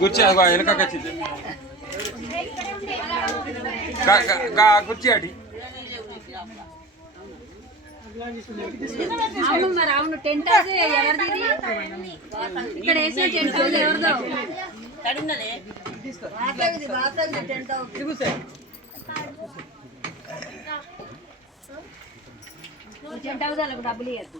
కుర్చీ వెనక వచ్చింది కుర్చీ అడి అవును మరి అవును టెంట్ హౌస్ ఎవరిది ఇక్కడ వేసిన టెంట్ హౌస్ ఎవరిదో టెంట్ హౌస్ వాళ్ళకు డబ్బులు ఇవ్వద్దు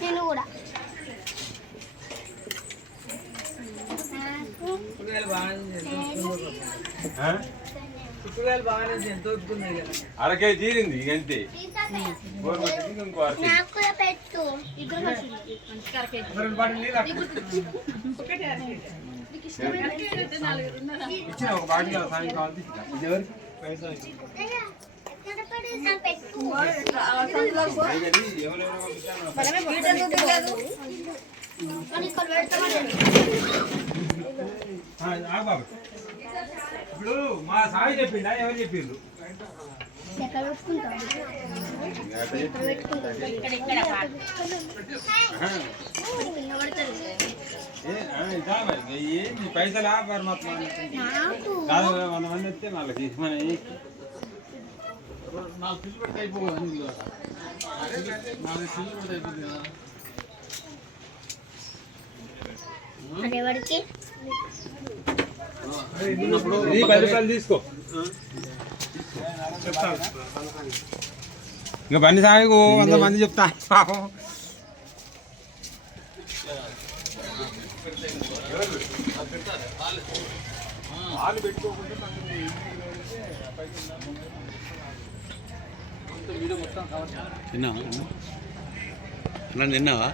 నేను కూడా అర కేజీ తీరింది అంతే పెట్టు ఇచ్చిన ఒక బాటిల్ సాయంకాలం ఇప్పుడు మా సాయి చెప్పిండా ఎవరు చెప్పిండ్రు పైసలు పరమాత్మ కాదు 100 మంది వస్తే వాళ్ళకి మన ఎవరికి 10 రూపాయలు తీసుకో ఇంకా బండి సాగు 100 మంది చెప్తా పాపం తిన్నావా